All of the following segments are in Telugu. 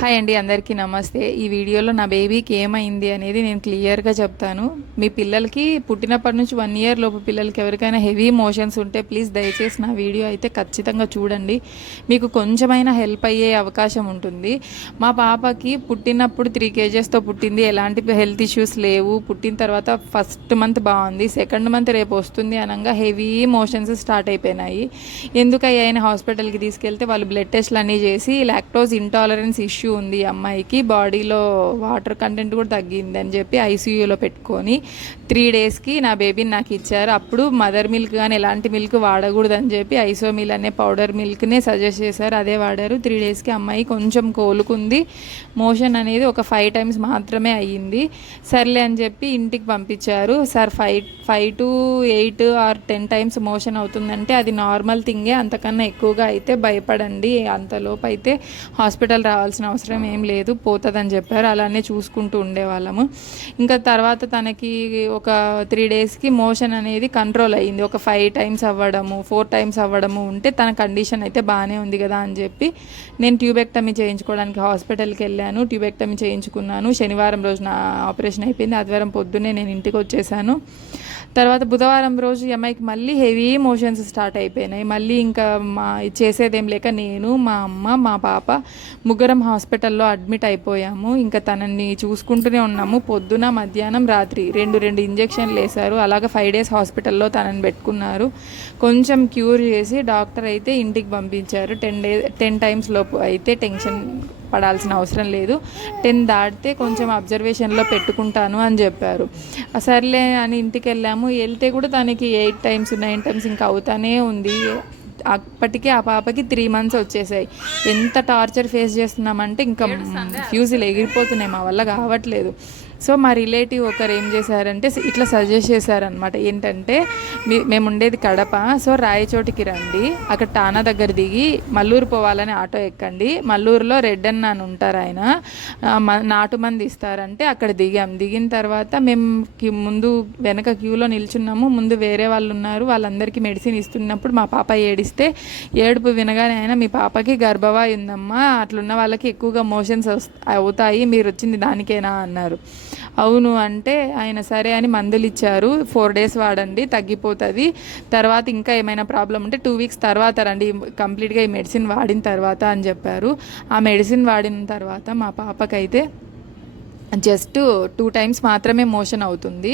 హాయ్ అండి అందరికీ నమస్తే. ఈ వీడియోలో నా బేబీకి ఏమైంది అనేది నేను క్లియర్గా చెప్తాను. మీ పిల్లలకి పుట్టినప్పటి నుంచి వన్ ఇయర్ లోపు పిల్లలకి ఎవరికైనా హెవీ మోషన్స్ ఉంటే ప్లీజ్ దయచేసి నా వీడియో అయితే ఖచ్చితంగా చూడండి. మీకు కొంచెమైనా హెల్ప్ అయ్యే అవకాశం ఉంటుంది. మా పాపకి పుట్టినప్పుడు త్రీ కేజెస్తో పుట్టింది. ఎలాంటి హెల్త్ ఇష్యూస్ లేవు. పుట్టిన తర్వాత ఫస్ట్ మంత్ బాగుంది. సెకండ్ మంత్ రేపు వస్తుంది అనగా హెవీ మోషన్స్ స్టార్ట్ అయిపోయినాయి. ఎందుకు అయ్యాయని హాస్పిటల్కి తీసుకెళ్తే వాళ్ళు బ్లడ్ టెస్ట్లు అన్నీ చేసి లాక్టోజ్ ఇంటాలరెన్స్ ఇష్యూ ఉంది ఈ అమ్మాయికి. బాడీలో వాటర్ కంటెంట్ కూడా తగ్గింది అని చెప్పి ఐసీయూలో పెట్టుకొని త్రీ డేస్కి నా బేబీని నాకు ఇచ్చారు. అప్పుడు మదర్ మిల్క్ కానీ ఎలాంటి మిల్క్ వాడకూడదు అని చెప్పి ఐసో మిల్ అనే పౌడర్ మిల్క్నే సజెస్ట్ చేశారు. అదే వాడారు. త్రీ డేస్కి అమ్మాయి కొంచెం కోలుకుంది. మోషన్ అనేది ఒక ఫైవ్ టైమ్స్ మాత్రమే అయ్యింది. సర్లే అని చెప్పి ఇంటికి పంపించారు. Sir five five to eight or ten times motion అవుతుందంటే అది నార్మల్ థింగే అంతకన్నా ఎక్కువగా అయితే భయపడండి. అంతలోపు అయితే హాస్పిటల్ రావాల్సిన అవసరం ఏం లేదు పోతుందని చెప్పారు. అలానే చూసుకుంటూ ఉండేవాళ్ళము. ఇంకా తర్వాత తనకి ఒక త్రీ డేస్కి మోషన్ అనేది కంట్రోల్ అయ్యింది. ఒక ఫైవ్ టైమ్స్ అవ్వడము ఫోర్ టైమ్స్ అవ్వడము ఉంటే తన కండిషన్ అయితే బాగానే ఉంది కదా అని చెప్పి నేను ట్యూబెక్టమీ చేయించుకోవడానికి హాస్పిటల్కి వెళ్ళాను. ట్యూబెక్టమీ చేయించుకున్నాను. శనివారం రోజు నా ఆపరేషన్ అయిపోయింది. ఆదివారం పొద్దున్నే నేను ఇంటికి వచ్చేసాను. తర్వాత బుధవారం రోజు ఎంఐకి అమ్మాయికి మళ్ళీ హెవీ మోషన్స్ స్టార్ట్ అయిపోయినాయి. మళ్ళీ ఇంకా మా చేసేదేం లేక నేను మా అమ్మ మా పాప ముగ్గురం హాస్పిటల్ హాస్పిటల్లో అడ్మిట్ అయిపోయాము. ఇంకా తనని చూసుకుంటూనే ఉన్నాము. పొద్దున మధ్యాహ్నం రాత్రి రెండు రెండు ఇంజెక్షన్లు వేశారు. అలాగ ఫైవ్ డేస్ హాస్పిటల్లో తనని పెట్టుకున్నారు. కొంచెం క్యూర్ చేసి డాక్టర్ అయితే ఇంటికి పంపించారు. టెన్ డే టెన్ టైమ్స్ లోపు అయితే టెన్షన్ పడాల్సిన అవసరం లేదు. టెన్ దాటితే కొంచెం అబ్జర్వేషన్లో పెట్టుకుంటాను అని చెప్పారు. సర్లే అని ఇంటికి వెళ్ళాము. వెళ్తే కూడా తనకి ఎయిట్ టైమ్స్ నైన్ టైమ్స్ ఇంకా అవుతానే ఉంది. అప్పటికి ఆ పాపకి త్రీ మంత్స్ వచ్చేసాయి. ఎంత టార్చర్ ఫేస్ చేస్తున్నామంటే ఇంకా ఫ్యూజులు ఎగిరిపోతున్నాయి మా వల్ల కావట్లేదు. సో మా రిలేటివ్ ఒకరు ఏం చేశారంటే ఇట్లా సజెస్ట్ చేశారనమాట ఏంటంటే మీ మేము ఉండేది కడప. సో రాయచోటికి రండి. అక్కడ టానా దగ్గర దిగి మల్లూరు పోవాలని ఆటో ఎక్కండి. మల్లూరులో రెడ్ అన్న అని ఉంటారు ఆయన. నాటు మంది ఇస్తారంటే అక్కడ దిగాం. దిగిన తర్వాత మేము ముందు వెనక క్యూలో నిల్చున్నాము. ముందు వేరే వాళ్ళు ఉన్నారు. వాళ్ళందరికీ మెడిసిన్ ఇస్తున్నప్పుడు మా పాప ఏడిస్తే ఏడుపు వినగానే ఆయన మీ పాపకి గర్భవాయి ఉందమ్మా అట్లున్న వాళ్ళకి ఎక్కువగా మోషన్స్ అవుతాయి. మీరు వచ్చింది దానికేనా? అన్నారు. అవును అంటే ఆయన సరే అని మందులు ఇచ్చారు ఫోర్ డేస్ వాడండి తగ్గిపోతుంది. తర్వాత ఇంకా ఏమైనా ప్రాబ్లం ఉంటే టూ వీక్స్ తర్వాత రండి కంప్లీట్గా ఈ మెడిసిన్ వాడిన తర్వాత అని చెప్పారు. ఆ మెడిసిన్ వాడిన తర్వాత మా పాపకైతే జస్ట్ టూ టైమ్స్ మాత్రమే మోషన్ అవుతుంది.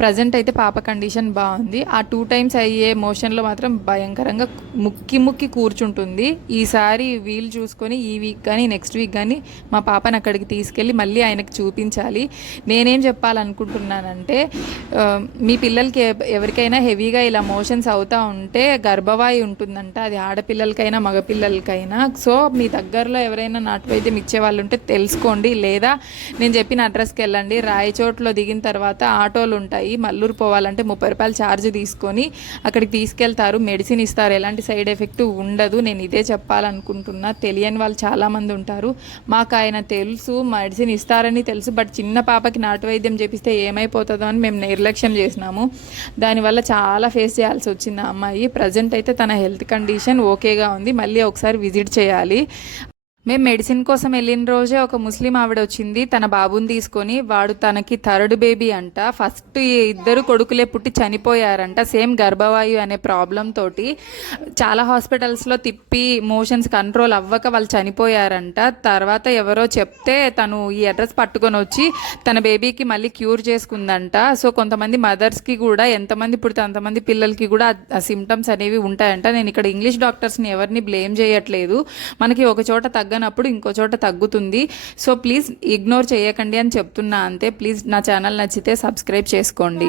ప్రజెంట్ అయితే పాప కండిషన్ బాగుంది. ఆ టూ టైమ్స్ అయ్యే మోషన్లో మాత్రం భయంకరంగా ముక్కి ముక్కి కూర్చుంటుంది. ఈసారి వీలు చూసుకొని ఈ వీక్ కానీ నెక్స్ట్ వీక్ కానీ మా పాపను అక్కడికి తీసుకెళ్ళి మళ్ళీ ఆయనకి చూపించాలి. నేనేం చెప్పాలనుకుంటున్నానంటే మీ పిల్లలకి ఎవరికైనా హెవీగా ఇలా మోషన్స్ అవుతూ ఉంటే గర్భవాయి ఉంటుందంట. అది ఆడపిల్లలకైనా మగపిల్లలకైనా. సో మీ దగ్గరలో ఎవరైనా నాటు వైద్యం ఇచ్చే వాళ్ళు ఉంటే తెలుసుకోండి. లేదా నేను చెప్పిన అడ్రస్కి వెళ్ళండి. రాయచోట్లో దిగిన తర్వాత ఆటోలు ఉంటాయి. మల్లూరు పోవాలంటే ముప్పై రూపాయలు ఛార్జ్ తీసుకొని అక్కడికి తీసుకెళ్తారు. మెడిసిన్ ఇస్తారు. ఎలాంటి సైడ్ ఎఫెక్ట్ ఉండదు. నేను ఇదే చెప్పాలనుకుంటున్నా. తెలియని వాళ్ళు చాలామంది ఉంటారు. మాకు ఆయన తెలుసు. మెడిసిన్ ఇస్తారని తెలుసు. బట్ చిన్న పాపకి నాటు వైద్యం చేపిస్తే ఏమైపోతుందో అని మేము నిర్లక్ష్యం చేసినాము. దానివల్ల చాలా ఫేస్ చేయాల్సి వచ్చింది ఆ అమ్మాయి. ప్రజెంట్ అయితే తన హెల్త్ కండిషన్ ఓకేగా ఉంది. మళ్ళీ ఒకసారి విజిట్ చేయాలి. మేము మెడిసిన్ కోసం వెళ్ళిన రోజే ఒక ముస్లిం ఆవిడ వచ్చింది తన బాబుని తీసుకొని వాడు తనకి థర్డ్ బేబీ అంట. ఫస్ట్ ఇద్దరు కొడుకులే పుట్టి చనిపోయారంట సేమ్ గర్భవాయు అనే ప్రాబ్లం తోటి. చాలా హాస్పిటల్స్లో తిప్పి మోషన్స్ కంట్రోల్ అవ్వక వాళ్ళు చనిపోయారంట. తర్వాత ఎవరో చెప్తే తను ఈ అడ్రస్ పట్టుకొని వచ్చి తన బేబీకి మళ్ళీ క్యూర్ చేసుకుందంట. సో కొంతమంది మదర్స్కి కూడా ఎంతమంది పుడితే అంతమంది పిల్లలకి కూడా ఆ సిమ్టమ్స్ అనేవి ఉంటాయంట. నేను ఇక్కడ ఇంగ్లీష్ డాక్టర్స్ని ఎవరిని బ్లేమ్ చేయట్లేదు. మనకి ఒక చోట తగ్గనప్పుడు ఇంకో చోట తగ్గుతుంది. సో ప్లీజ్ ఇగ్నోర్ చేయకండి అని చెప్తున్నా అంతే. ప్లీజ్ నా ఛానల్ నచ్చితే సబ్స్క్రైబ్ చేసుకోండి.